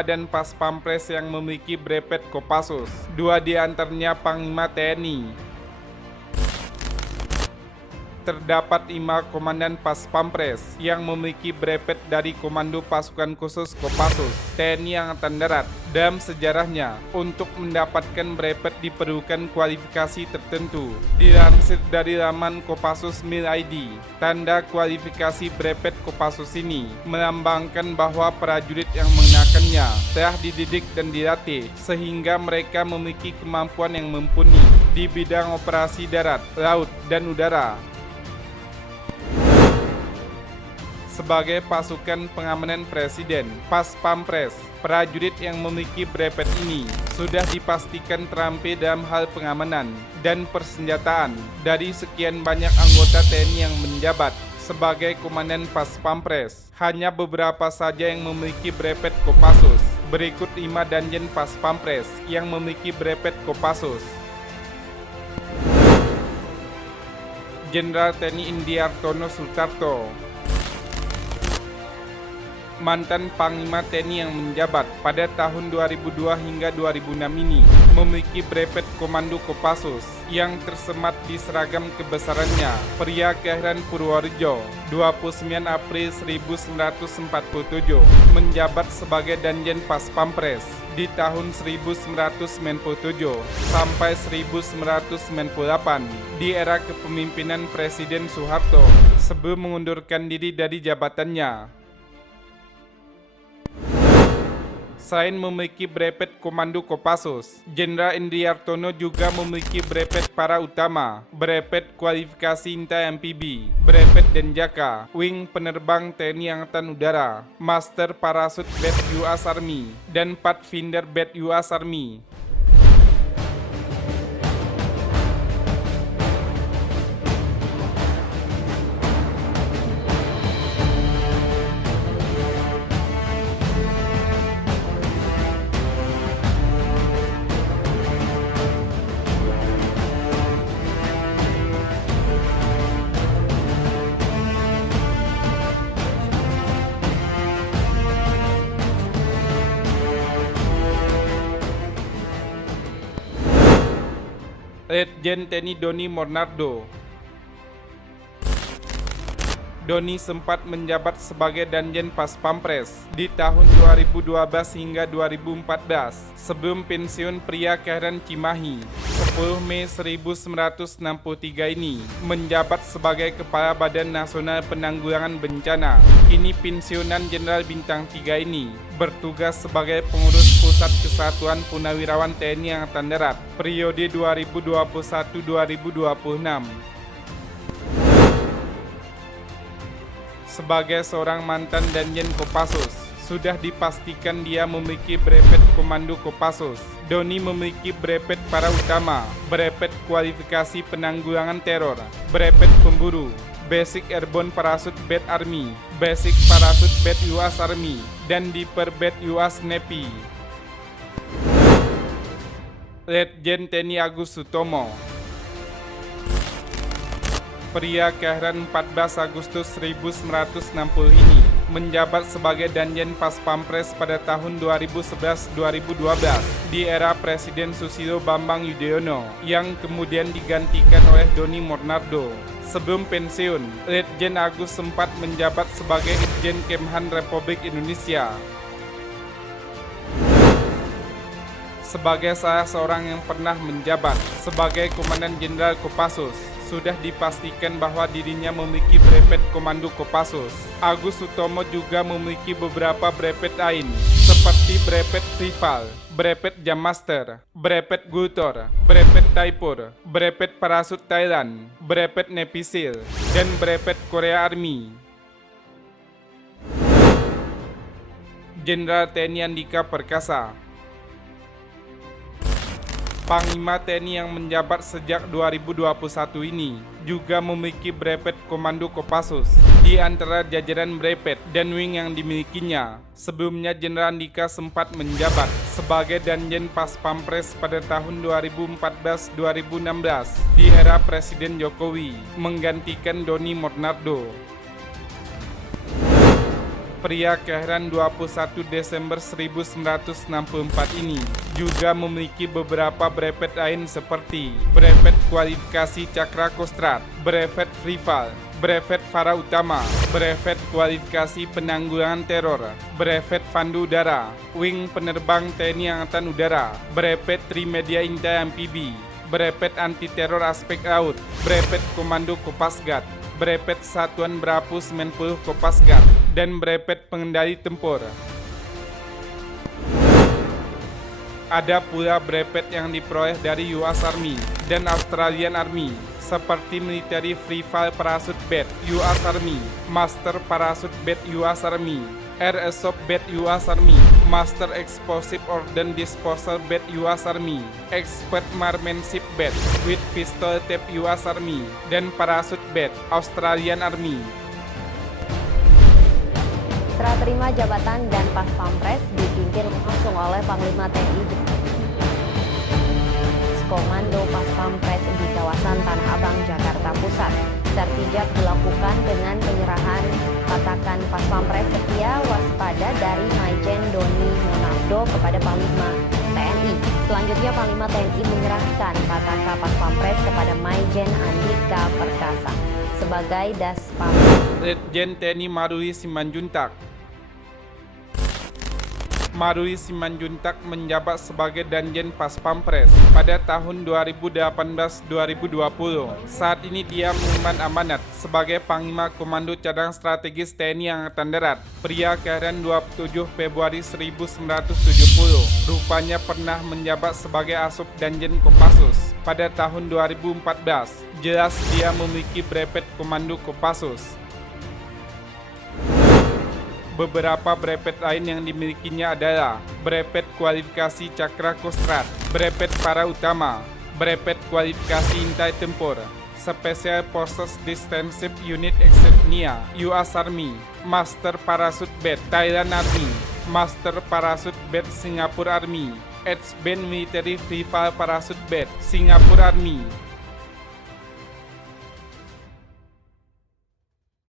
Panglima dan Pas Pampres yang memiliki brepet Kopassus. 2 di antaranya Panglima TNI. Terdapat 5 komandan Pas Pampres yang memiliki brepet dari Komando Pasukan Khusus Kopassus TNI Angkatan Darat. Dalam sejarahnya, untuk mendapatkan brepet diperlukan kualifikasi tertentu. Dilansir dari laman Kopassus Mil ID, tanda kualifikasi brepet Kopassus ini melambangkan bahwa prajurit yang mengenakannya telah dididik dan dilatih sehingga mereka memiliki kemampuan yang mumpuni di bidang operasi darat, laut, dan udara. Sebagai pasukan pengamanan presiden, Pas Pampres, prajurit yang memiliki brepet ini sudah dipastikan terampil dalam hal pengamanan dan persenjataan dari sekian banyak anggota TNI yang menjabat sebagai komandan Pas Pampres. Hanya beberapa saja yang memiliki brepet Kopassus. Berikut 5 danjen Pas Pampres yang memiliki brepet Kopassus. Jenderal TNI Indiartono Sutarto, mantan Panglima TNI yang menjabat pada tahun 2002 hingga 2006 ini, memiliki brepet Komando Kopassus yang tersemat di seragam kebesarannya. Pria kelahiran Purworejo, 29 April 1947, menjabat sebagai Danjen Pas Pampres di tahun 1997 sampai 1998 di era kepemimpinan Presiden Soeharto sebelum mengundurkan diri dari jabatannya. Selain memiliki brepet Komando Kopassus, Jenderal Indiartono juga memiliki brepet para utama, brepet kualifikasi intai amfibi, brepet Denjaka, wing penerbang TNI Angkatan Udara, Master Parachute Bat US Army, dan Pathfinder Bat US Army. Letjen TNI Doni Monardo. Doni sempat menjabat sebagai Danjen Pas Pampres di tahun 2012 hingga 2014 sebelum pensiun. Pria kelahiran Cimahi, 10 Mei 1963 ini menjabat sebagai Kepala Badan Nasional Penanggulangan Bencana. Kini pensiunan Jenderal Bintang 3 ini bertugas sebagai pengurus Pusat Kesatuan Purnawirawan TNI Angkatan Darat periode 2021-2026. Sebagai seorang mantan Danjen Kopassus, sudah dipastikan dia memiliki brepet Komando Kopassus. Doni memiliki brepet para utama, brepet kualifikasi penanggulangan teror, brepet pemburu, Basic Airborne Parachute Bat Army, Basic Parachute Bat US Army, dan Diper Bat US Navy. Letjen TNI Agus Sutomo. Pria kelahiran 14 Agustus 1960 ini menjabat sebagai Danjen Pas Pampres pada tahun 2011-2012 di era Presiden Susilo Bambang Yudhoyono yang kemudian digantikan oleh Doni Monardo. Sebelum pensiun, Letjen Agus sempat menjabat sebagai Irjen Kemhan Republik Indonesia. Sebagai salah seorang yang pernah menjabat sebagai Komandan Jenderal Kopassus, sudah dipastikan bahwa dirinya memiliki brepet Komando Kopassus. Agus Sutomo juga memiliki beberapa brepet lain, seperti brepet Rival, brepet Jammaster, brepet Gultor, brepet Taipur, brepet Parachute Thailand, brepet Navy SEAL, dan brepet Korea Army. Jenderal TNI Andika Perkasa. Panglima TNI yang menjabat sejak 2021 ini juga memiliki brepet Komando Kopassus di antara jajaran brepet dan wing yang dimilikinya. Sebelumnya Jenderal Andika sempat menjabat sebagai Danjen Pas Pampres pada tahun 2014-2016 di era Presiden Jokowi, menggantikan Doni Monardo. Pria kelahiran 21 Desember 1964 ini juga memiliki beberapa brevet lain seperti brevet kualifikasi Cakra Kostrad, brevet Free Fall, brevet Fara Utama, brevet kualifikasi penanggulangan teror, brevet Pandu Udara, wing penerbang TNI Angkatan Udara, brevet Trimedia Intai Amfibi, brevet anti teror aspek laut, brevet Komando Kopasgat, brevet Satuan Berapus 90 Kopasgat, dan brevet pengendali tempur. Ada pula brevet yang diperoleh dari US Army dan Australian Army, seperti Military Free Fall Parachute Badge US Army, Master Parachute Badge US Army, Air Assault Badge US Army, Master Explosive Ordnance Disposal Badge US Army, Expert Marksmanship Badge with Pistol Tape US Army, dan Parachute Badge Australian Army. Serah terima jabatan dan Pas Pampres dipimpin langsung oleh Panglima TNI Komando Pas Pampres di kawasan Tanah Abang, Jakarta Pusat. Sertijab dilakukan dengan penyerahan patakan Pas Pampres setia waspada dari Maijen Doni Monardo kepada Panglima TNI. Selanjutnya Panglima TNI menyerahkan pataka Pas Pampres kepada Maijen Andika Perkasa sebagai Daspam. Letjen TNI Maruli Simanjuntak menjabat sebagai Danjen Pas Pampres pada tahun 2018-2020. Saat ini dia mengemban amanat sebagai Panglima Komando Cadang Strategis TNI Angkatan Darat. Pria kelahiran 27 Februari 1970. Rupanya pernah menjabat sebagai Asup Danjen Kopassus pada tahun 2014. Jelas dia memiliki brevet Komando Kopassus. Beberapa brevet lain yang dimilikinya adalah brevet kualifikasi Cakra Kostrad, brevet Fara Utama, brevet kualifikasi Intai Tempur, Special Forces Defensive Unit Insignia US Army, Master Parachute Badge Thailand Army, Master Parachute Badge Singapore Army, H-Band Military Free Fall Parachute Badge Singapore Army,